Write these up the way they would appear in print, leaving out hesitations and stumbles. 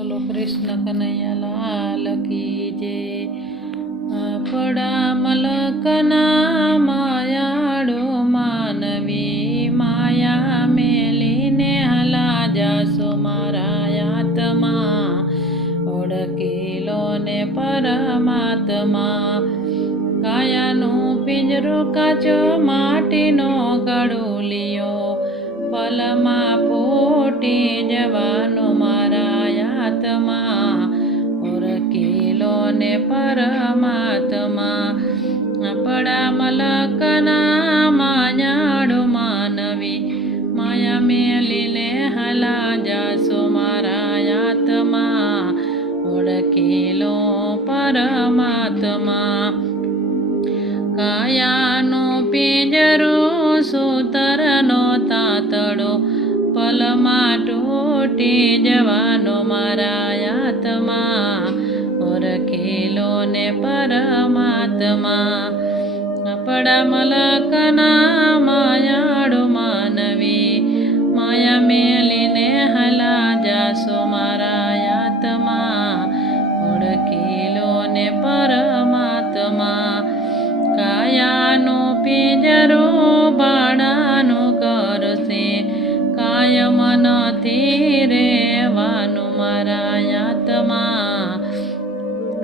બોલો કૃષ્ણ કનૈયા લાલ કી જય। પડા મલકના માયાડો માનવી માયા મેલીને હલા જાસો મારા યાતમાં ઓળખીલો ને પરમાત્મા। કાયાનું પિંજરું કાચો માટીનો ગળુલિયો પલમાં ફૂટી જવાનું મારા યાતમાં ઓળખીલો ને પરમાત્મા। પડા મલકના માયાડો માનવી માયા મેલીને હલા જાસો મારા યાતમાં ઓળખીલો પરમાત્મા। કાયાનું પિંજરું સૂતરનો તાતડો પલમાં તૂટી જવાનો મારા યાતમાં ઓળખીલો ને પરમાત્મા। પડા મલકના માયાડો માનવી માયા મેલીને હલા જાસો મારા યાતમાં ઓળખીલો ને પરમાત્મા। કાયાનું પિંજરું ભાડાનું કરશે કાયમ નથી રહેવાનું મારા યાતમાં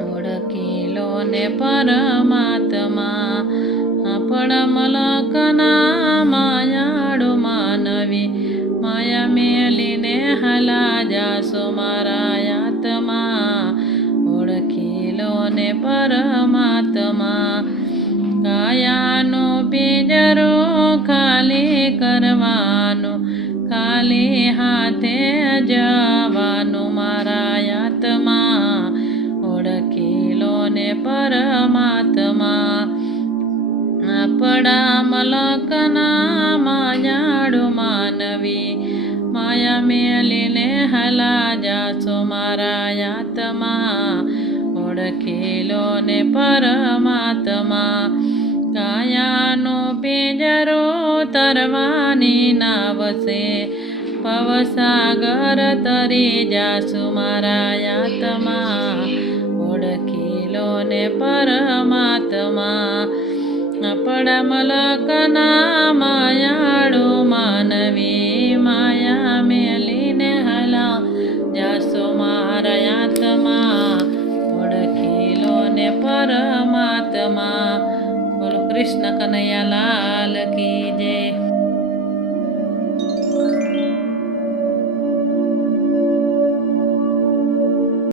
ઓળખીલો ને પરમાત્મા। પડા મલકના માયાડો માનવી માયા મેલીને હલા જાસો મારા યાતમાં ઓળખીલો ને પરમાત્મા। કાયાનું પિંજરું ખાલી કરવાનું ખાલી હાથે જવાનું મારા યાતમાં ઓળખીલો ને પરમાત્મા। પડા મલકના માયાડો માનવી માયા મેલીને હલા જાસો મારા યાતમાં ઓળખીલો ને પરમાત્મા। કાયાનું પિંજરું તરવાની નાવ છે ભવસાગર તરી જાસુ મારા યાતમાં ઓળખીલો ને પરમાત્મા। પડા મલકના માયાડો માનવી માયા મેલીને હલા જાસો મારા યાતમાં ઓળખીલો ને પરમાત્મા। બોલો કૃષ્ણ કનૈયા લાલ કી